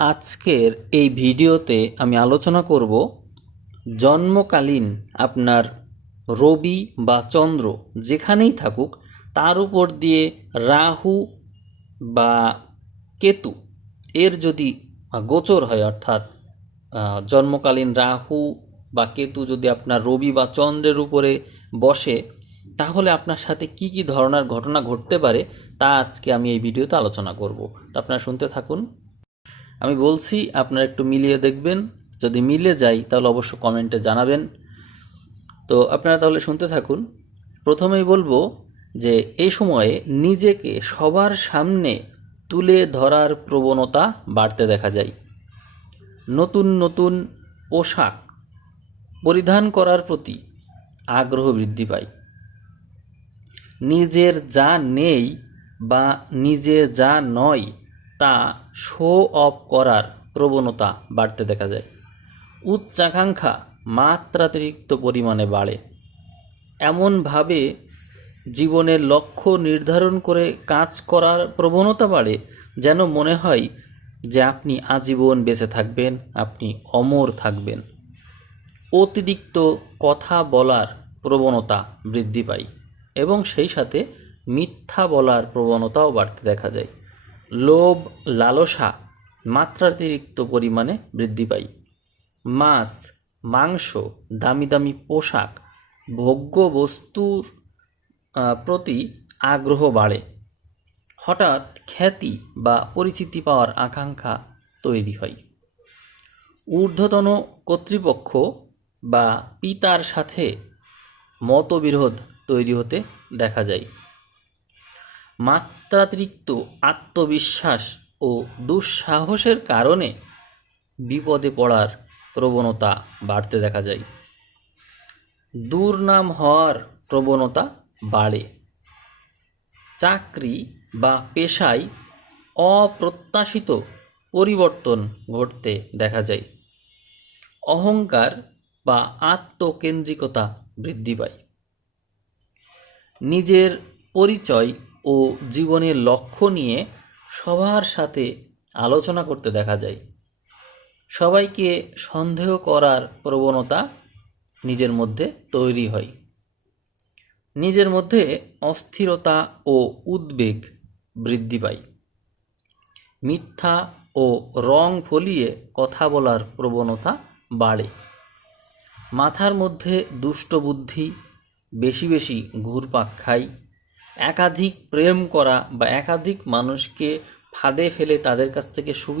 আজকের এই ভিডিওতে আমি আলোচনা করব জন্মকালীন আপনার রবি বা চন্দ্র যেখানেই থাকুক তার উপর দিয়ে রাহু বা কেতু এর যদি গোচর হয়, অর্থাৎ জন্মকালীন রাহু বা কেতু যদি আপনার রবি বা চন্দ্রের উপরে বসে, তাহলে আপনার সাথে কি কি ধরনের ঘটনা ঘটতে পারে তা আজকে আমি এই ভিডিওতে আলোচনা করব। তো আপনারা শুনতে থাকুন। আমি বলছি, আপনারা একটু মিলিয়ে দেখবেন। যদি মিলে যায় তাহলে অবশ্য কমেন্টে জানাবেন। তো আপনারা তাহলে শুনতে থাকুন। প্রথমেই বলবো যে এই সময়ে নিজেকে সবার সামনে তুলে ধরার প্রবণতা বাড়তে দেখা যায়। নতুন নতুন পোশাক পরিধান করার প্রতি আগ্রহ বৃদ্ধি পায়। নিজের যা নেই বা নিজের যা নয় তা শো অফ করার প্রবণতা বাড়তে দেখা যায়। উচ্চাকাঙ্ক্ষা মাত্রাতিরিক্ত পরিমাণে বাড়ে। এমনভাবে জীবনের লক্ষ্য নির্ধারণ করে কাজ করার প্রবণতা বাড়ে যেন মনে হয় যে আপনি আজীবন বেঁচে থাকবেন, আপনি অমর থাকবেন। অতিরিক্ত কথা বলার প্রবণতা বৃদ্ধি পায় এবং সেই সাথে মিথ্যা বলার প্রবণতাও বাড়তে দেখা যায়। লোভ লালসা মাত্রাতিরিক্ত পরিমাণে বৃদ্ধি পায়। মাছ মাংস দামি দামি পোশাক ভোগ্য বস্তুর প্রতি আগ্রহ বাড়ে। হঠাৎ খ্যাতি বা পরিচিতি পাওয়ার আকাঙ্ক্ষা তৈরি হয়। ঊর্ধ্বতন কর্তৃপক্ষ বা পিতার সাথে মতবিরোধ তৈরি হতে দেখা যায়। মাত্রাতিরিক্ত আত্মবিশ্বাস ও দুঃসাহসের কারণে বিপদে পড়ার প্রবণতা বাড়তে দেখা যায়। দুর্নাম হওয়ার প্রবণতা বাড়ে। চাকরি বা পেশায় অপ্রত্যাশিত পরিবর্তন ঘটতে দেখা যায়। অহংকার বা আত্মকেন্দ্রিকতা বৃদ্ধি পায়। নিজের পরিচয় ও জীবনের লক্ষ্য নিয়ে সবার সাথে আলোচনা করতে দেখা যায়। সবাইকে সন্দেহ করার প্রবণতা নিজের মধ্যে তৈরি হয়। নিজের মধ্যে অস্থিরতা ও উদ্বেগ বৃদ্ধি পায়। মিথ্যা ও রং ফলিয়ে কথা বলার প্রবণতা বাড়ে। মাথার মধ্যে দুষ্ট বুদ্ধি বেশি বেশি ঘুরপাক খায়। একাধিক প্রেম করা বা একাধিক মানুষকে ফাঁদে ফেলে তাদের কাছ থেকে সুবিধা